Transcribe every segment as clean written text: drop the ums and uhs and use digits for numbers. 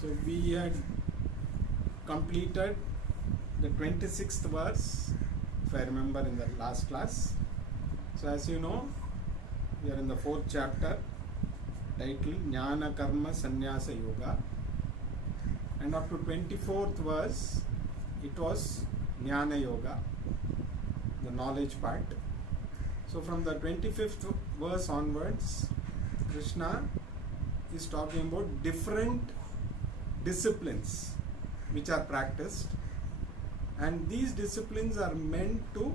So we had completed the 26th verse, if I remember, in the last class. So as you know, we are in the 4th chapter, titled Jnana Karma Sannyasa Yoga, and up to 24th verse it was Jnana Yoga, the knowledge part. So from the 25th verse onwards, Krishna is talking about different disciplines which are practiced, and these disciplines are meant to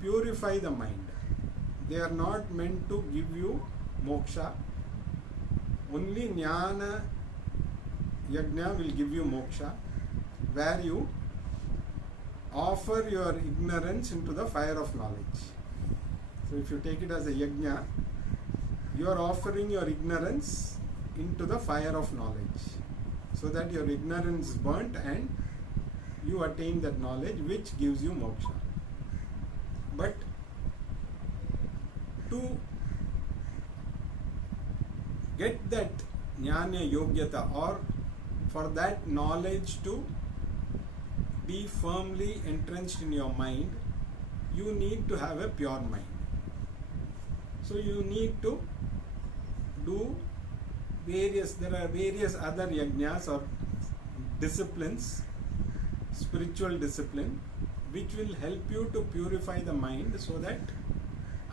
purify the mind. They are not meant to give you moksha. Only Jnana Yajna will give you moksha, where you offer your ignorance into the fire of knowledge. So if you take it as a yajna, you are offering your ignorance into the fire of knowledge, so that your ignorance is burnt and you attain that knowledge which gives you moksha. But to get that jnana yogyata, or for that knowledge to be firmly entrenched in your mind, you need to have a pure mind. So you need to do there are various other yajnas or disciplines, spiritual discipline, which will help you to purify the mind, so that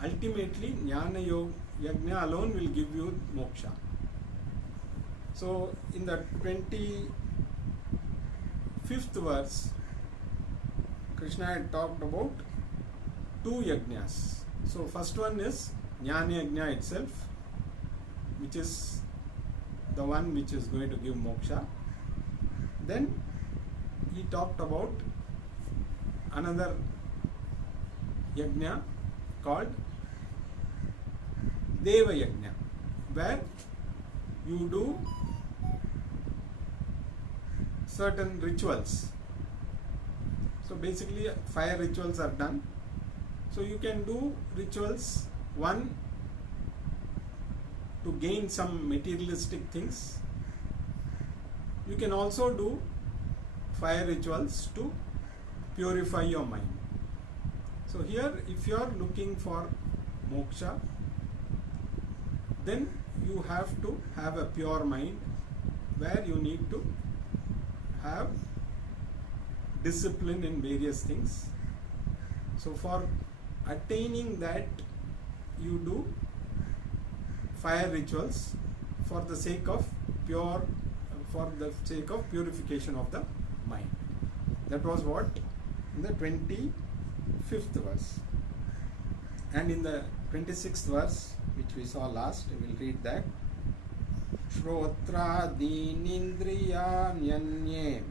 ultimately Jnana Yajna alone will give you moksha. So in the 25th verse, Krishna had talked about 2 yajnas. So first one is Jnana Yajna itself, which is the one which is going to give moksha. Then he talked about another yajna called Deva Yajna, where you do certain rituals. So basically fire rituals are done. So you can do rituals, one to gain some materialistic things. You can also do fire rituals to purify your mind. So here, if you are looking for moksha, then you have to have a pure mind, where you need to have discipline in various things. So for attaining that, you do fire rituals for the sake of purification of the mind. That was what in the 25th verse. And in the 26th verse, which we saw last, we will read that. Shrotra-dinindriyanyanye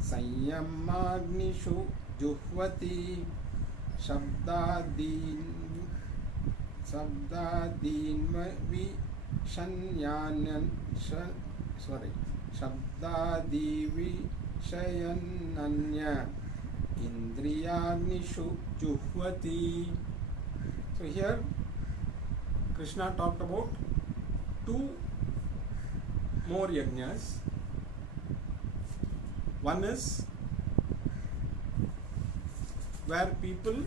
Sanyamagnishu juhvati Shabdadivishayananya Indriyagnishu juhvati. So here Krishna talked about 2 more yajnas. One is where people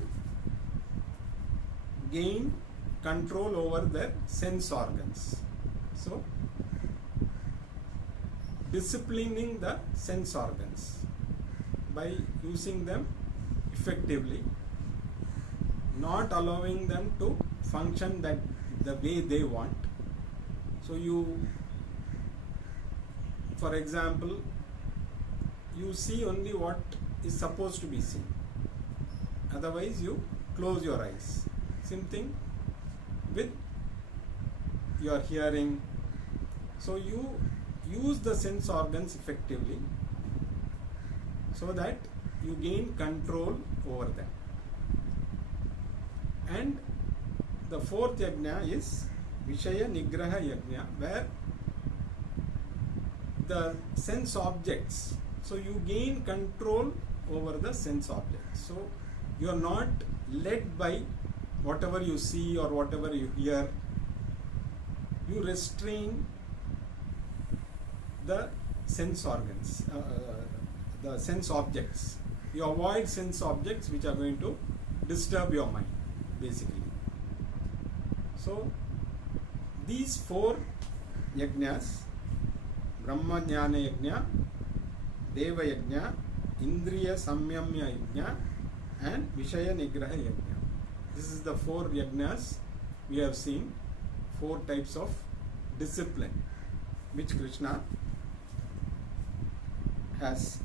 gain control over their sense organs. So disciplining the sense organs by using them effectively, not allowing them to function the way they want. So you, for example, you see only what is supposed to be seen, otherwise you close your eyes. Same thing with your hearing. So you use the sense organs effectively, so that you gain control over them. And the 4th yajna is Vishaya Nigraha Yajna, where the sense objects, so you gain control over the sense objects. So you are not led by whatever you see or whatever you hear. You restrain the sense organs, the sense objects. You avoid sense objects which are going to disturb your mind, basically. So these 4 yajnas, Brahma Jnana Yajna, Deva Yajna, Indriya Samyamya Yajna, and Vishaya Nigraha Yajna. This is the 4 yajnas we have seen, 4 types of discipline which Krishna has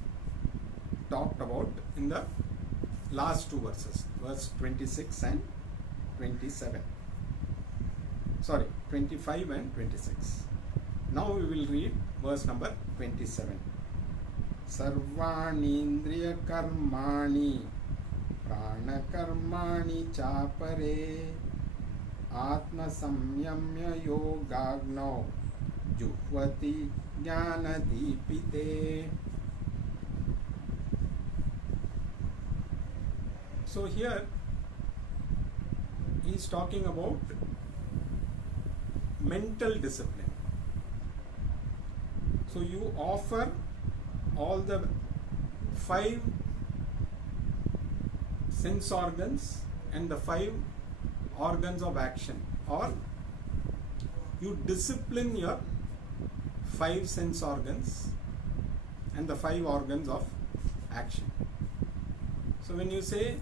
talked about in the last 2 verses, verse 26 and 27. Sorry, 25 and 26. Now we will read verse number 27. Sarvani indriya karmani prana karmani chapare atma samyamya yogagno juhvati jnana deepite. So here he is talking about mental discipline. So you offer all the 5 sense organs and the 5 organs of action, or you discipline your 5 sense organs and the 5 organs of action. So when you say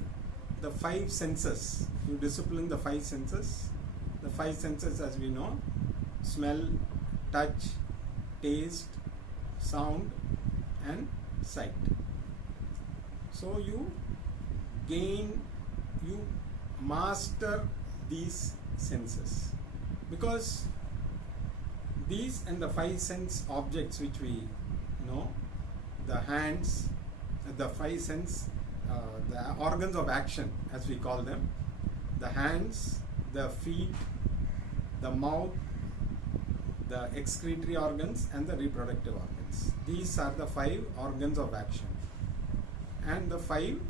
the 5 senses, you discipline the 5 senses. The 5 senses, as we know, smell, touch, taste, sound and sight. So you master these senses, because these and the 5 sense objects which we know, the hands, the 5 sense, the organs of action as we call them, the hands, the feet, the mouth, the excretory organs and the reproductive organs. These are the 5 organs of action and the 5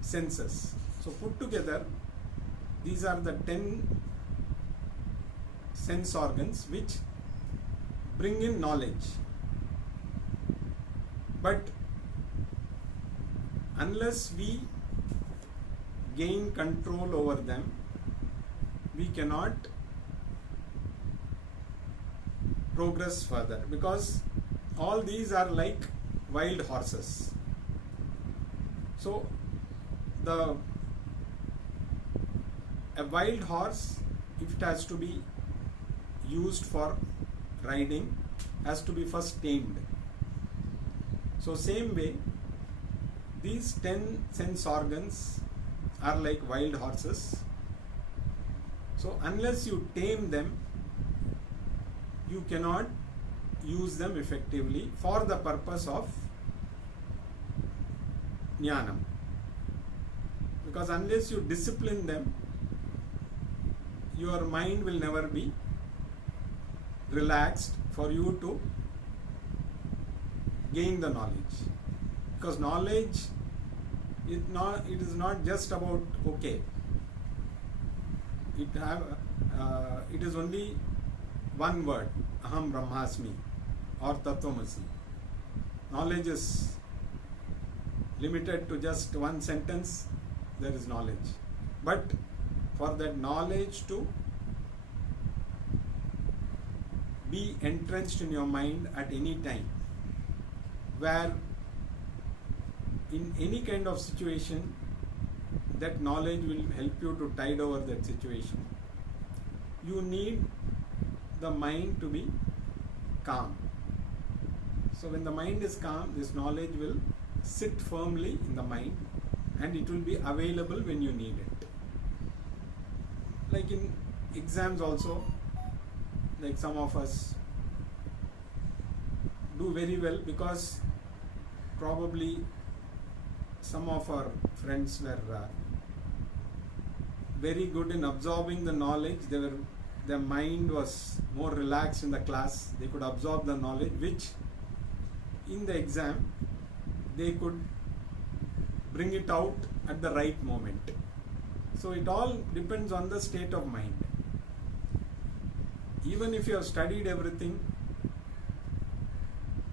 senses. So put together, these are the 10 sense organs which bring in knowledge. But unless we gain control over them, we cannot progress further, because all these are like wild horses. So a wild horse, if it has to be used for riding, has to be first tamed. So same way, these 10 sense organs are like wild horses. So unless you tame them, you cannot use them effectively for the purpose of jnanam. Because unless you discipline them, your mind will never be relaxed for you to gain the knowledge. Because knowledge, it is not just about okay. It is only one word, aham brahmasmi or tattvamasi. Knowledge is limited to just one sentence, there is knowledge. But for that knowledge to be entrenched in your mind at any time, where in any kind of situation, that knowledge will help you to tide over that situation. You need the mind to be calm. So when the mind is calm, this knowledge will sit firmly in the mind and it will be available when you need it. Like in exams also, like some of us do very well because probably some of our friends were very good in absorbing the knowledge. Their mind was more relaxed in the class. They could absorb the knowledge, which in the exam they could bring it out at the right moment. So it all depends on the state of mind. Even if you have studied everything,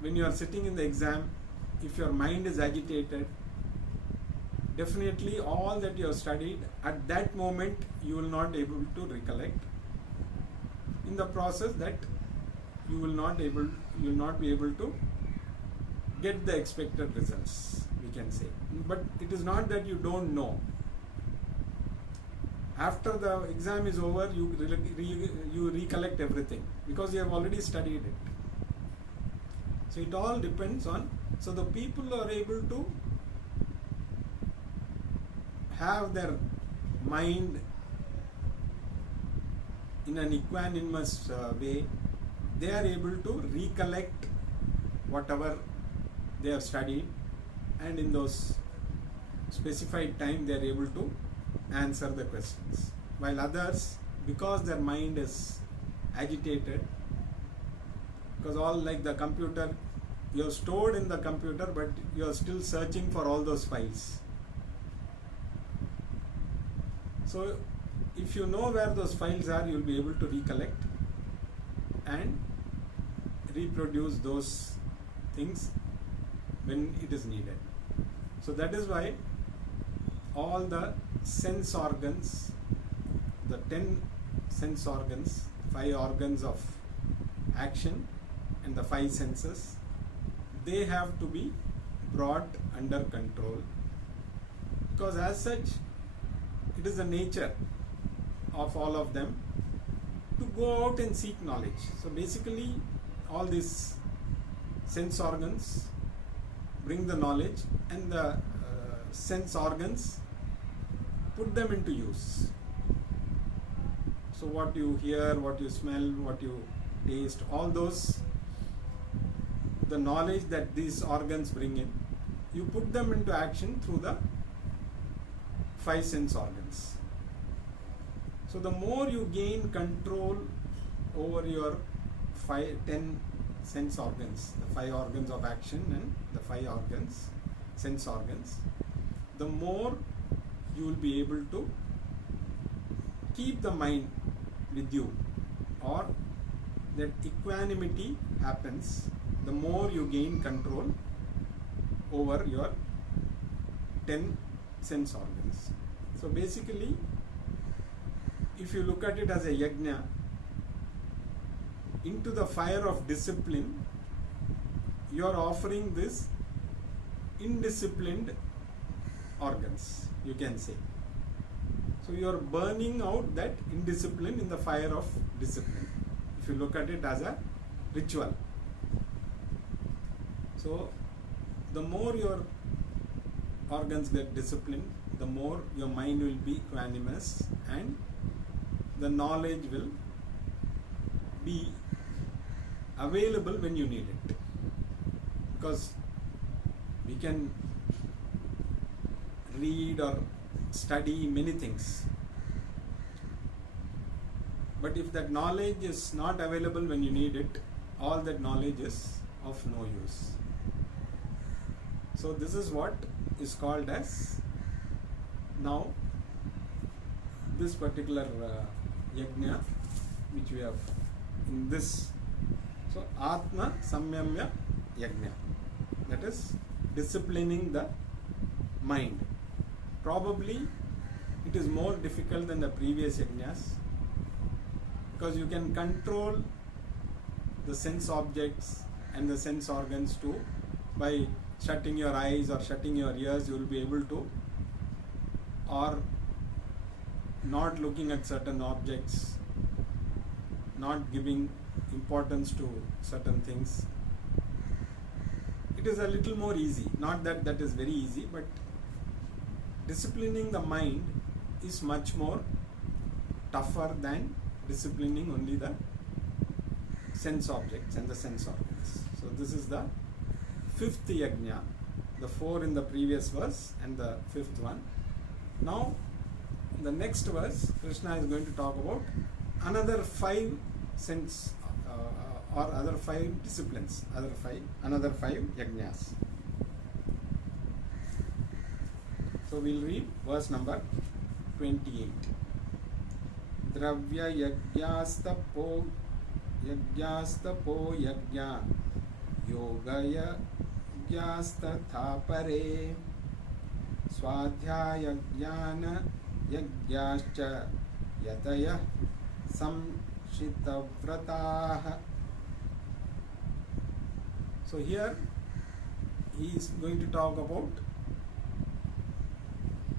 when you are sitting in the exam, if your mind is agitated, definitely all that you have studied at that moment you will not be able to recollect. In the process, that you will not be able to get the expected results, we can say. But it is not that you don't know. After the exam is over, you recollect everything because you have already studied it. So it all depends on, so the people who are able to have their mind in an equanimous way, they are able to recollect whatever they have studied, and in those specified time they are able to answer the questions. While others, because their mind is agitated, because all like the computer, you have stored in the computer, but you are still searching for all those files. So if you know where those files are, you will be able to recollect and reproduce those things when it is needed. So that is why all the sense organs, the 10 sense organs, 5 organs of action and the 5 senses, they have to be brought under control, because as such it is the nature of all of them to go out and seek knowledge. So basically all these sense organs bring the knowledge, and the sense organs put them into use. So what you hear, what you smell, what you taste, all those, the knowledge that these organs bring in, you put them into action through the 5 sense organs. So the more you gain control over your 10 sense organs, the 5 organs of action and the 5 organs, sense organs, the more you will be able to keep the mind with you, or that equanimity happens the more you gain control over your 10 sense organs. So basically, if you look at it as a yajna, into the fire of discipline, you are offering this indisciplined organs, you can say. So you are burning out that indiscipline in the fire of discipline, if you look at it as a ritual. So the more your organs get disciplined, the more your mind will be equanimous, and the knowledge will be available when you need it. Because we can read or study many things, but if that knowledge is not available when you need it, all that knowledge is of no use. So this is what is called as, now this particular yajna which we have in this, so Atma Samyamya Yajna, that is disciplining the mind. Probably it is more difficult than the previous yajnas, because you can control the sense objects and the sense organs too. By shutting your eyes or shutting your ears, you will be able to, or not looking at certain objects, not giving importance to certain things. It is a little more easy, not that that is very easy, but disciplining the mind is much more tougher than disciplining only the sense objects and the sense organs. So this is the 5th yajna, the 4 in the previous verse and the 5th one. Now in the next verse, Krishna is going to talk about another 5 sense or other 5 disciplines, another 5 yajnas. So we'll read verse number 28. Dravya yajyastapo yajna योगयज्ञास्तथा परे स्वाध्यायज्ञानयज्ञाश्च यतयः संशितव्रताः. So here he is going to talk about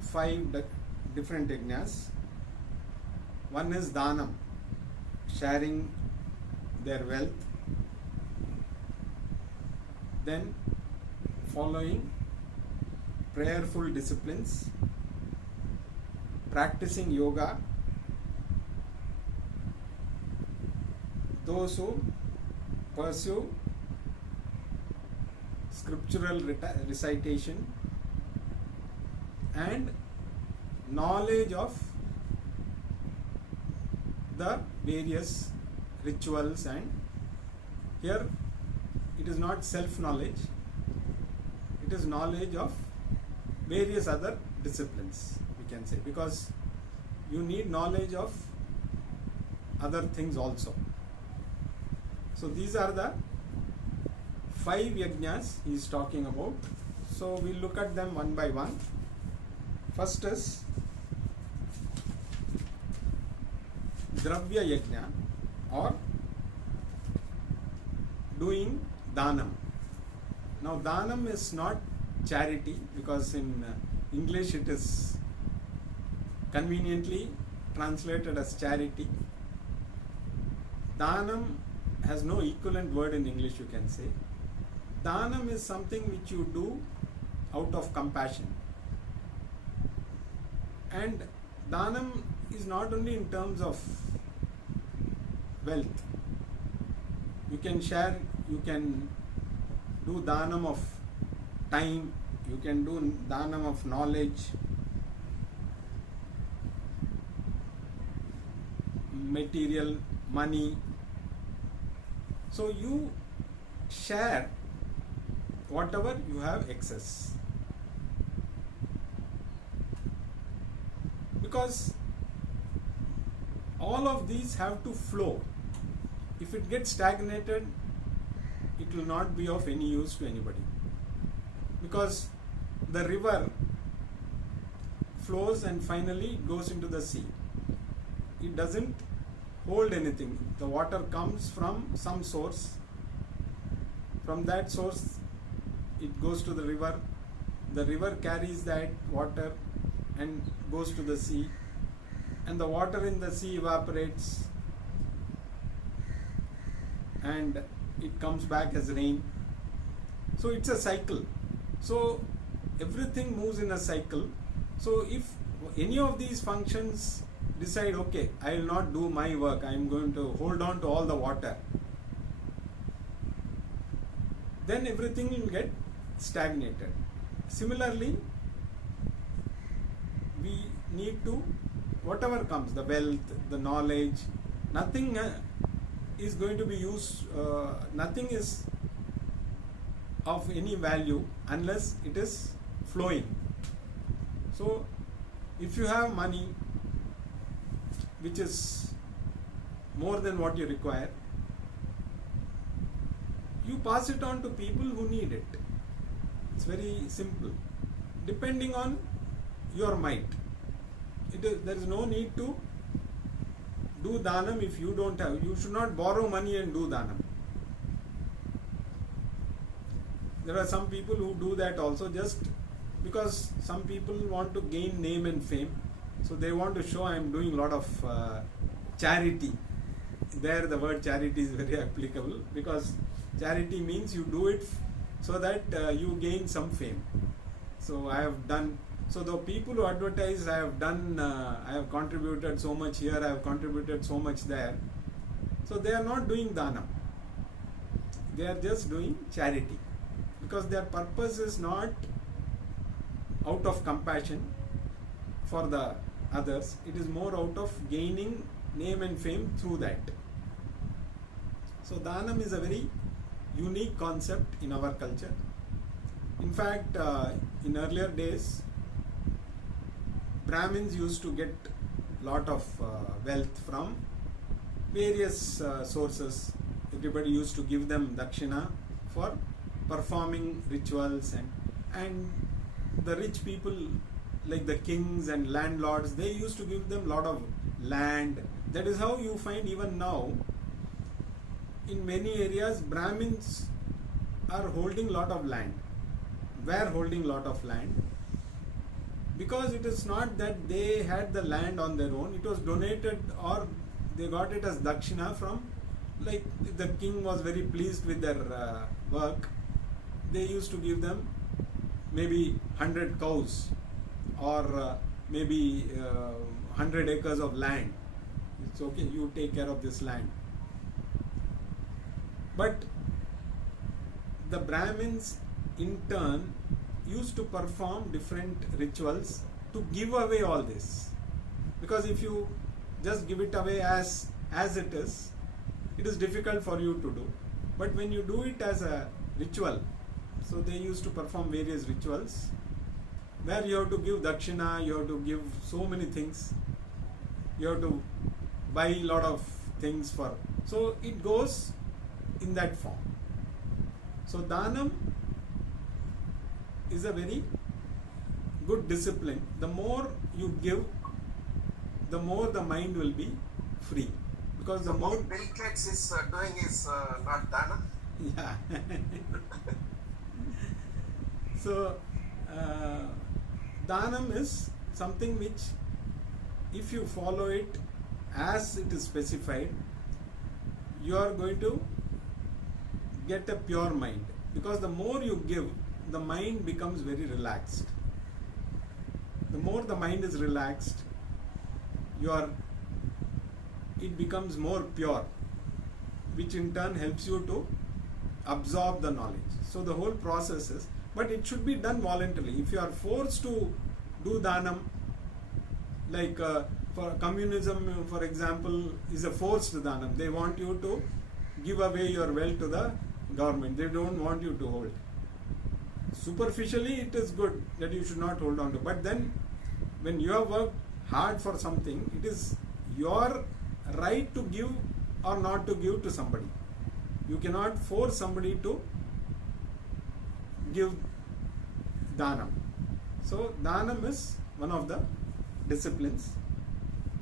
5 different yajnas. One is dhanam, sharing their wealth. Then following prayerful disciplines, practicing yoga, those who pursue scriptural recitation, and knowledge of the various rituals. And here it is not self-knowledge, it is knowledge of various other disciplines, we can say, because you need knowledge of other things also. So these are the 5 yajnas he is talking about. So we'll look at them one by one. First is Dravya Yajna, or doing Dhanam. Now Dhanam is not charity, because in English it is conveniently translated as charity. Dhanam has no equivalent word in English, you can say. Dhanam is something which you do out of compassion. And Dhanam is not only in terms of wealth. You can share, you can do Dhanam of time, you can do Dhanam of knowledge, material, money. So you share whatever you have excess, because all of these have to flow. If it gets stagnated, it will not be of any use to anybody, because the river flows and finally goes into the sea. It doesn't hold anything. The water comes from some source. From that source it goes to the river. The river carries that water and goes to the sea, and the water in the sea evaporates and it comes back as rain. So it's a cycle. So everything moves in a cycle. So if any of these functions decide, okay, I will not do my work, I am going to hold on to all the water, then everything will get stagnated. Similarly, we need to, whatever comes, the wealth, the knowledge, nothing is going to be used, nothing is of any value unless it is flowing. So if you have money which is more than what you require, you pass it on to people who need it. It's very simple, depending on your might. There is no need to do Dhanam if you don't have. You should not borrow money and do Dhanam. There are some people who do that also, just because some people want to gain name and fame. So they want to show I am doing a lot of charity. There the word charity is very applicable, because charity means you do it so that you gain some fame. So I have done, so the people who advertise, I have done, I have contributed so much here, I have contributed so much there. So they are not doing Dhanam. They are just doing charity, because their purpose is not out of compassion for the others. It is more out of gaining name and fame through that. So Dhanam is a very unique concept in our culture. In fact, in earlier days, Brahmins used to get lot of wealth from various sources. Everybody used to give them dakshina for performing rituals, and the rich people like the kings and landlords, they used to give them lot of land. That is how you find even now in many areas Brahmins are holding lot of land, were holding lot of land, because it is not that they had the land on their own, it was donated or they got it as dakshina from, like the king was very pleased with their work, they used to give them maybe 100 cows or maybe 100 acres of land. It's okay, you take care of this land. But the Brahmins in turn used to perform different rituals to give away all this, because if you just give it away as it is difficult for you to do. But when you do it as a ritual, so they used to perform various rituals where you have to give dakshina, you have to give so many things, you have to buy a lot of things for, so it goes in that form. So Dhanam is a very good discipline. The more you give, the more the mind will be free, because the more Bill Gates is doing is not Dana. yeah. So Dhanam is something which, if you follow it as it is specified, you are going to get a pure mind, because the more you give, the mind becomes very relaxed. The more the mind is relaxed, it becomes more pure, which in turn helps you to absorb the knowledge. So the whole process is, but it should be done voluntarily. If you are forced to do dhanam, like for communism, for example, is a forced dhanam. They want you to give away your wealth to the government. They don't want you to hold. Superficially, it is good that you should not hold on to. But then, when you have worked hard for something, it is your right to give or not to give to somebody. You cannot force somebody to give dhanam. So, dhanam is one of the disciplines.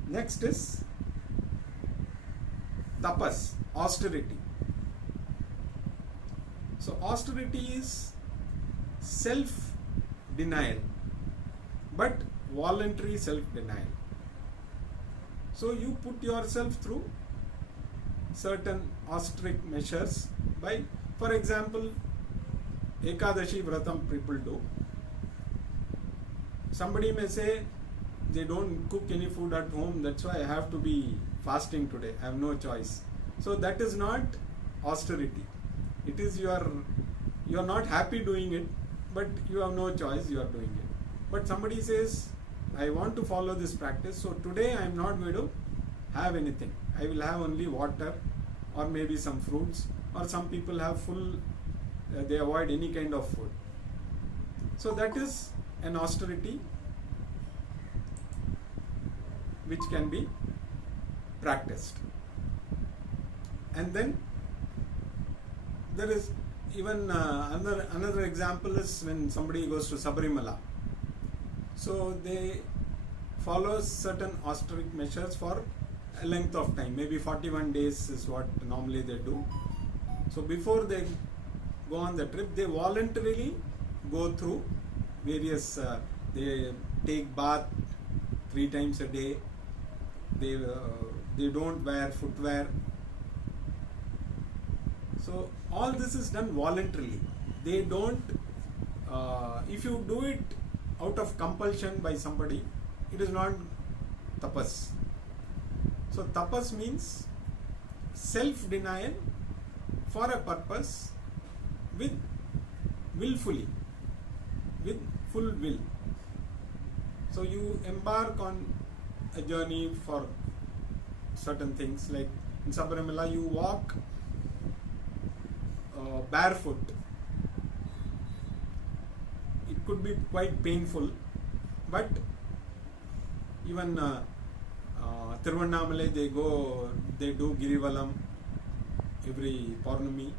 Next is tapas, austerity. So, austerity is self-denial, but voluntary self-denial. So, you put yourself through certain austeric measures by, for example, Ekadashi Vratam people do. Somebody may say, they don't cook any food at home, that's why I have to be fasting today, I have no choice. So that is not austerity. It is you are not happy doing it, but you have no choice, you are doing it. But somebody says, I want to follow this practice, so today I am not going to have anything. I will have only water or maybe some fruits, or some people have they avoid any kind of food. So that is an austerity which can be practiced. And then there is even another example is when somebody goes to Sabarimala. So they follow certain austeric measures for a length of time, maybe 41 days is what normally they do. So before they go on the trip, they voluntarily go through various, they take bath 3 times a day, they don't wear footwear. So all this is done voluntarily. They don't, if you do it out of compulsion by somebody, it is not tapas. So tapas means self-denial for a purpose with willfully, with full will. So you embark on a journey for certain things, like in Sabarimala you walk barefoot. It could be quite painful, but even Tiruvannamale, they do Girivalam every Paurnami,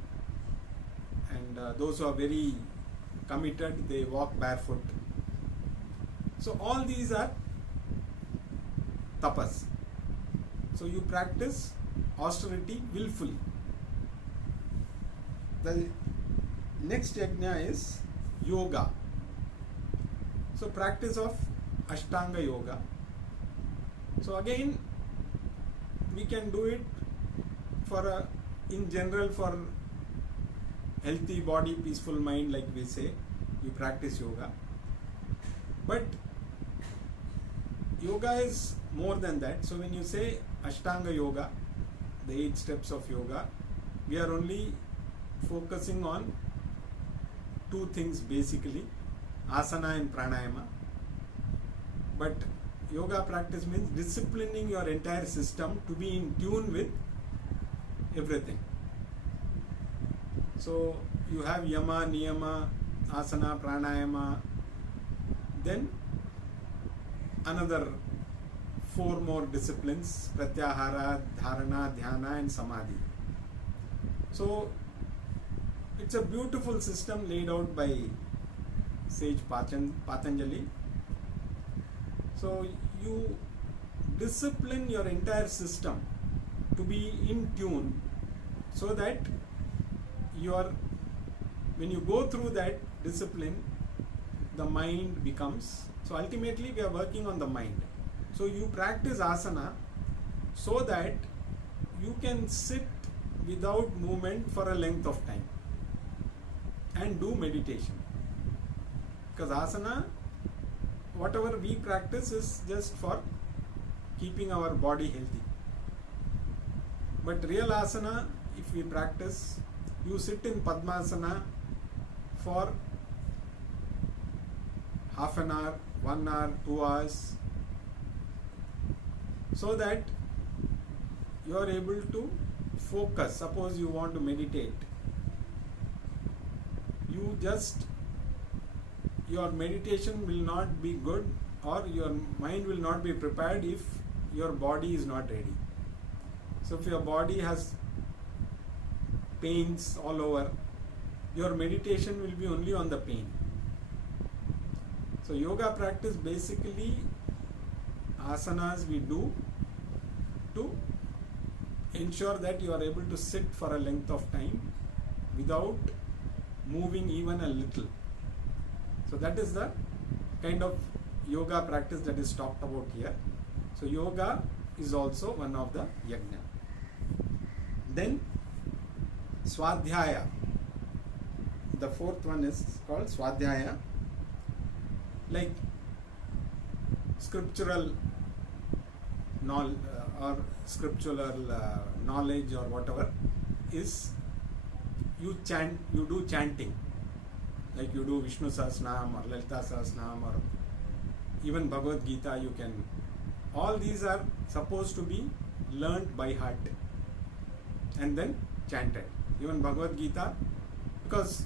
and and those who are very committed, they walk barefoot. So all these are tapas. So you practice austerity willfully. The next yajna is yoga. So practice of Ashtanga yoga. So again, we can do it in general for healthy body, peaceful mind, like we say, you practice yoga. But yoga is more than that. So when you say Ashtanga yoga, the 8 steps of yoga, we are only focusing on 2 things basically, asana and pranayama. But yoga practice means disciplining your entire system to be in tune with everything. So you have yama, niyama, asana, pranayama, then another 4 more disciplines, pratyahara, dharana, dhyana and samadhi. So it's a beautiful system laid out by sage Patanjali. So you discipline your entire system to be in tune, so that when you go through that discipline, the mind becomes, so ultimately we are working on the mind. So you practice asana so that you can sit without movement for a length of time and do meditation. Because asana, whatever we practice, is just for keeping our body healthy. But real asana, if we practice, you sit in Padmasana for half an hour, 1 hour, 2 hours, so that you are able to focus. Suppose you want to meditate, your meditation will not be good, or your mind will not be prepared if your body is not ready. So if your body has pains all over, your meditation will be only on the pain. So yoga practice, basically asanas we do to ensure that you are able to sit for a length of time without moving even a little. So that is the kind of yoga practice that is talked about here. So yoga is also one of the yajna. Then Swadhyaya. The 4th one is called Swadhyaya. Like scriptural knowledge or scriptural knowledge or whatever is, you do chanting. Like you do Vishnu Sahasranam or Lalita Sahasranam or even Bhagavad Gita, you can. All these are supposed to be learnt by heart and then chanted. Even Bhagavad Gita, because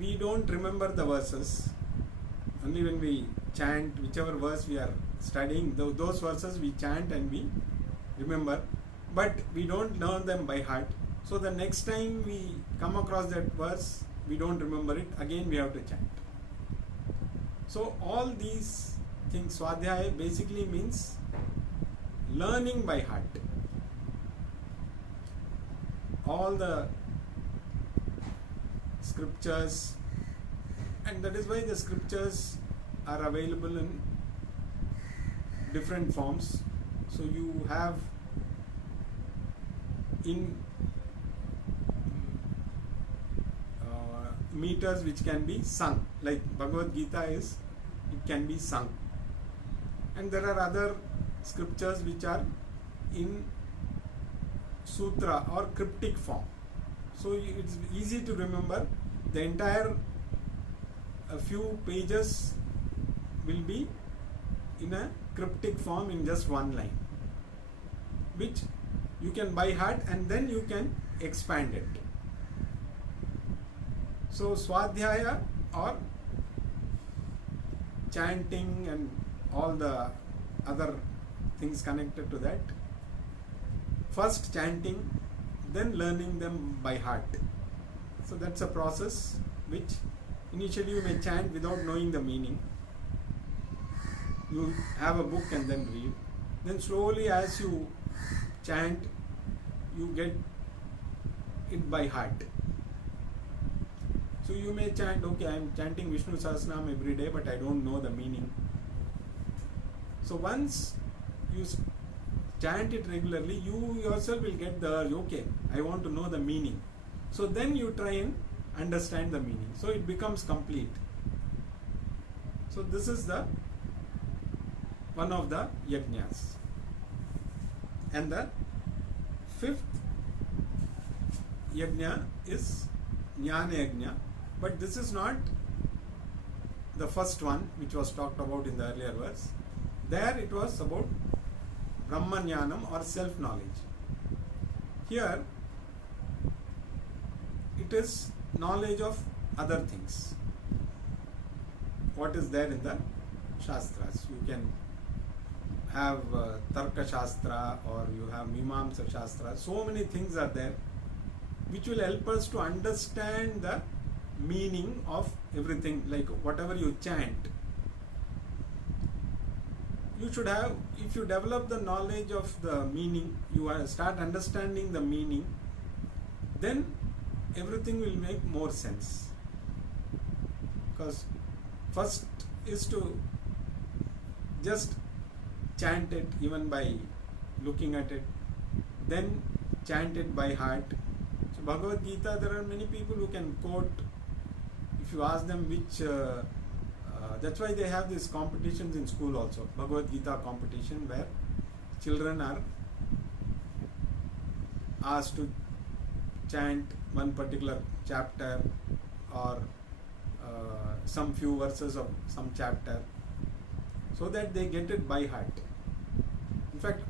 we don't remember the verses, only when we chant whichever verse we are studying, those verses we chant and we remember, but we don't learn them by heart. So the next time we come across that verse, we don't remember it, again we have to chant. So all these things, Swadhyaya basically means learning by heart. All the scriptures, and that is why the scriptures are available in different forms. So you have in meters which can be sung, like Bhagavad Gita is, it can be sung. And there are other scriptures which are in sutra or cryptic form. So it's easy to remember. The entire a few pages will be in a cryptic form in just one line, which you can by heart and then you can expand it. So Swadhyaya or chanting and all the other things connected to that. First chanting, then learning them by heart. So that's a process which initially you may chant without knowing the meaning. You have a book and then read. Then slowly as you chant, you get it by heart. So you may chant, okay, I am chanting Vishnu Sahasranam every day, but I don't know the meaning. So once you chant it regularly, you yourself will get the urge, okay, I want to know the meaning. So then you try and understand the meaning. So it becomes complete. So this is the one of the yajnas. And the fifth yajna is jnana yajna. But this is not the first one which was talked about in the earlier verse. There it was about Brahma Jnanam or self-knowledge. Here it is knowledge of other things. What is there in the Shastras? You can have Tarka Shastra or you have Mimamsa Shastra. So many things are there which will help us to understand the meaning of everything, like whatever you chant. You should have, if you develop the knowledge of the meaning, you start understanding the meaning, then everything will make more sense. Because first is to just chant it even by looking at it, then chant it by heart. So Bhagavad Gita, there are many people who can quote. If you ask them which, that's why they have these competitions in school also, Bhagavad Gita competition, where children are asked to chant one particular chapter or some few verses of some chapter, so that they get it by heart. In fact,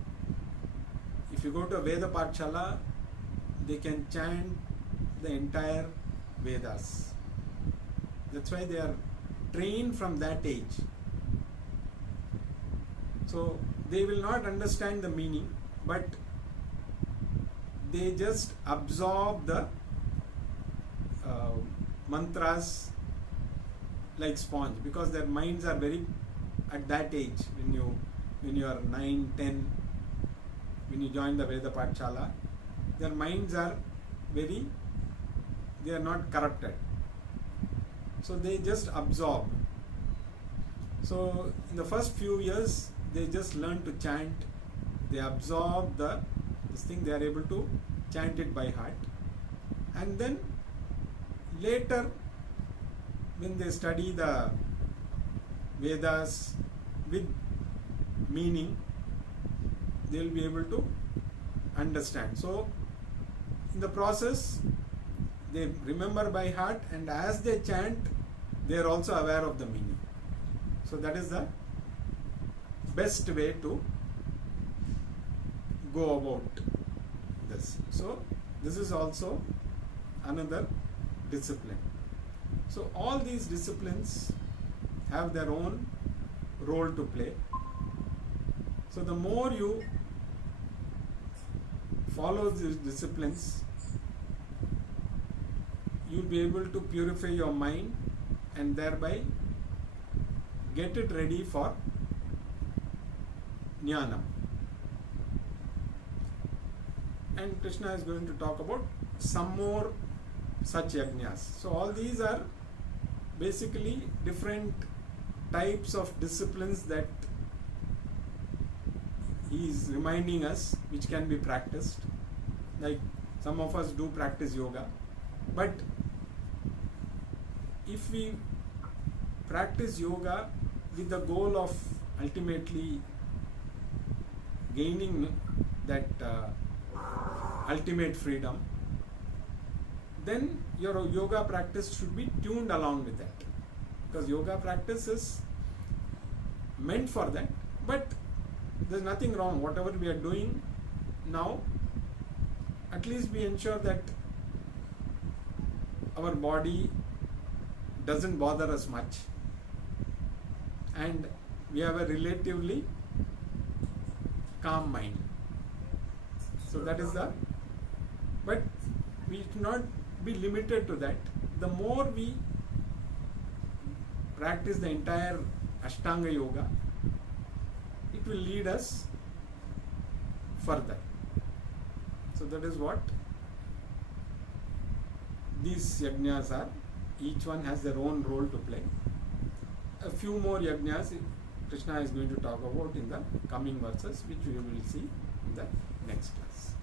if you go to a Veda Pathshala, they can chant the entire Vedas. That's why they are trained from that age. So they will not understand the meaning, but they just absorb the mantras like sponge, because their minds are very, at that age, when you are 9, 10, when you join the Veda Pathshala, their minds are very, they are not corrupted. So they just absorb. So in the first few years, they just learn to chant. They absorb this thing. They are able to chant it by heart. And then later, when they study the Vedas with meaning, they will be able to understand. So in the process, they remember by heart, and as they chant, they are also aware of the meaning. So that is the best way to go about this. So this is also another discipline. So all these disciplines have their own role to play. So the more you follow these disciplines, you'll be able to purify your mind and thereby get it ready for jnanam. And Krishna is going to talk about some more such yajnas. So all these are basically different types of disciplines that he is reminding us, which can be practiced. Like some of us do practice yoga, but if we practice yoga with the goal of ultimately gaining that ultimate freedom, then your yoga practice should be tuned along with that, because yoga practice is meant for that. But there's nothing wrong, whatever we are doing now, at least we ensure that our body doesn't bother us much and we have a relatively calm mind. So that is but we should not be limited to that. The more we practice the entire Ashtanga Yoga, it will lead us further. So that is what these yajnas are. Each one has their own role to play. A few more yajnas Krishna is going to talk about in the coming verses, which we will see in the next class.